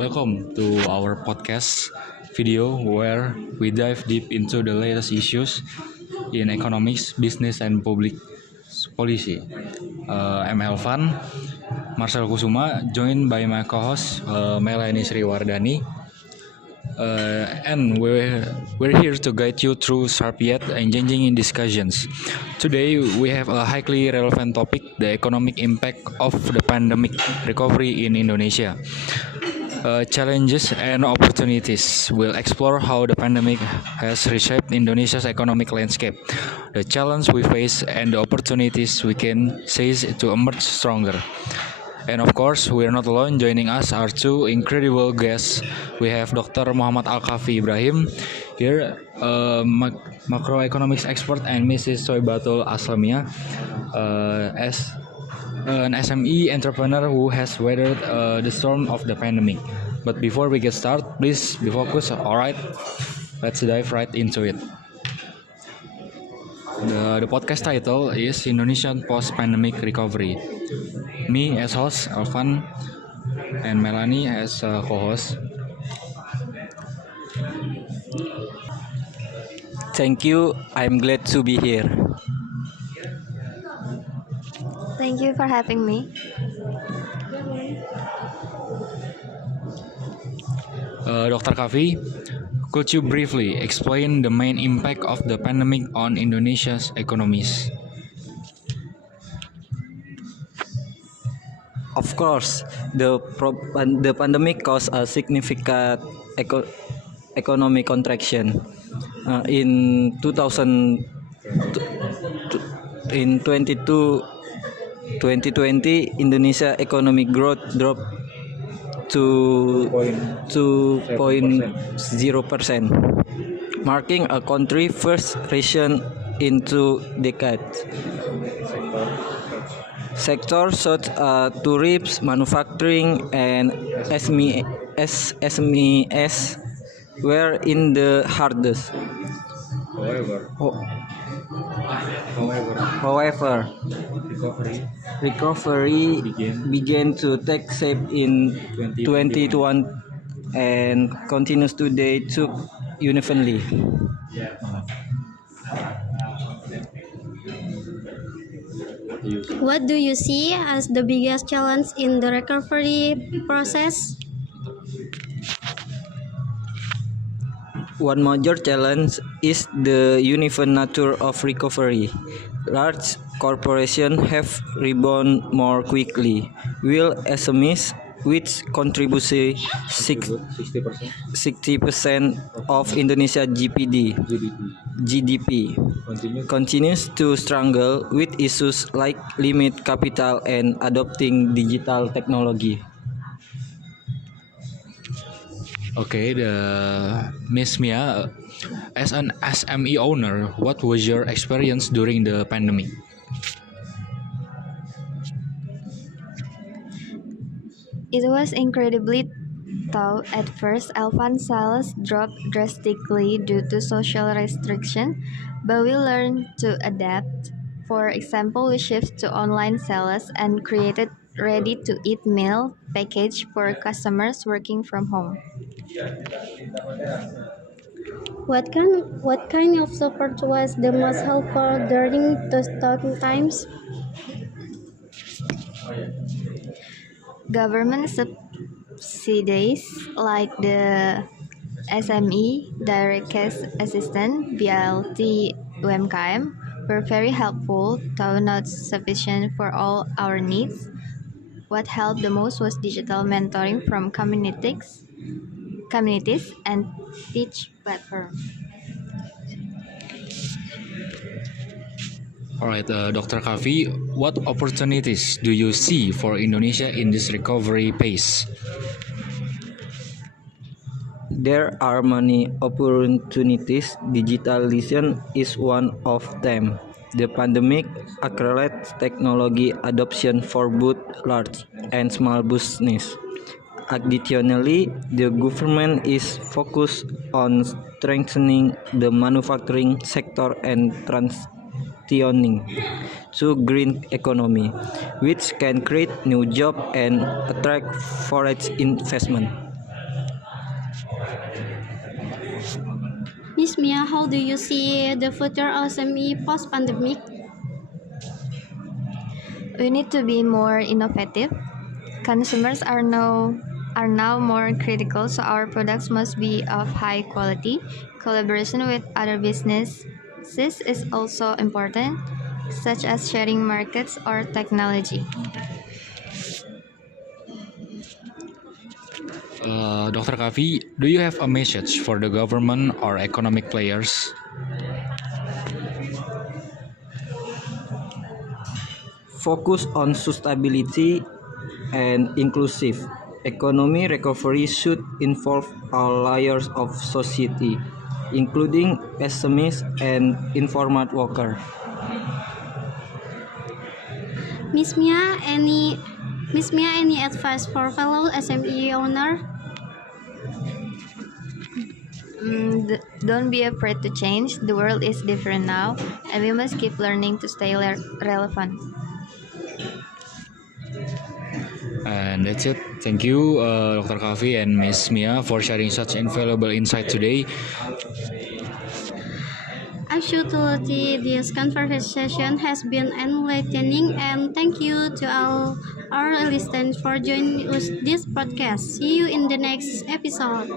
Welcome to our podcast video where we dive deep into the latest issues in economics, business, and public policy. I'm Elvan, Marcel Kusuma, joined by my co-host Melanie Sriwardani. And we're here to guide you through sharp yet engaging discussions. Today we have a highly relevant topic: the economic impact of the pandemic recovery in Indonesia. Challenges and opportunities. We'll explore how the pandemic has reshaped Indonesia's economic landscape, the challenge we face, and the opportunities we can seize to emerge stronger. And of course, we're not alone. Joining us are two incredible guests. We have Dr. Muhammad Al-Kafi Ibrahim here, macroeconomics expert, and Mrs. Soibatul Aslamia, as an SME entrepreneur who has weathered the storm of the pandemic. But before we get started, please be focused. Alright, let's dive right into it. The podcast title is Indonesian Post-Pandemic Recovery. Me as host, Alvan, and Melanie as co-host. Thank you. I'm glad to be here. Thank you for having me. Dr. Kavi, could you briefly explain the main impact of the pandemic on Indonesia's economies? Of course, the pandemic caused a significant economic contraction. In 2000, in 2020, Indonesia economic growth dropped to 2.0%, marking a country first recession in 2 decades. Sectors such as tourism, manufacturing, and SMEs were in the hardest. However, recovery began to take shape in 2021 and continues today to unevenly. What do you see as the biggest challenge in the recovery process? One major challenge is the uneven nature of recovery. Large corporations have rebounded more quickly, while SMEs, which contribute 60% of Indonesia GDP, continues to struggle with issues like limit capital and adopting digital technology. Okay, Miss Mia, as an SME owner, what was your experience during the pandemic? It was incredibly tough at first. Alvan sales dropped drastically due to social restriction, but we learned to adapt. For example, we shifted to online sales and created ready-to-eat meal package for customers working from home. What kind of support was the most helpful during those tough times? Government subsidies like the SME Direct Cash Assistance (BLT UMKM) were very helpful, though not sufficient for all our needs. What helped the most was digital mentoring from communities and teach platforms. Alright, Dr. Kavi, what opportunities do you see for Indonesia in this recovery phase? There are many opportunities. Digitalization is one of them. The pandemic accelerates technology adoption for both large and small business. Additionally, the government is focused on strengthening the manufacturing sector and transitioning to green economy, which can create new jobs and attract foreign investment. Miss Mia, how do you see the future of SME post-pandemic? We need to be more innovative. Consumers are now more critical, so our products must be of high quality. Collaboration with other businesses is also important, such as sharing markets or technology. Dr. Kavi, do you have a message for the government or economic players? Focus on sustainability and inclusive economy recovery should involve all layers of society, including SMEs and informal workers. Miss Mia, any advice for fellow SME owner? Don't be afraid to change. The world is different now, and we must keep learning to stay relevant. And that's it. Thank you, Dr. Kavi and Miss Mia, for sharing such invaluable insight today. Absolutely, this conversation has been enlightening, and thank you to all our listeners for joining us this podcast. See you in the next episode.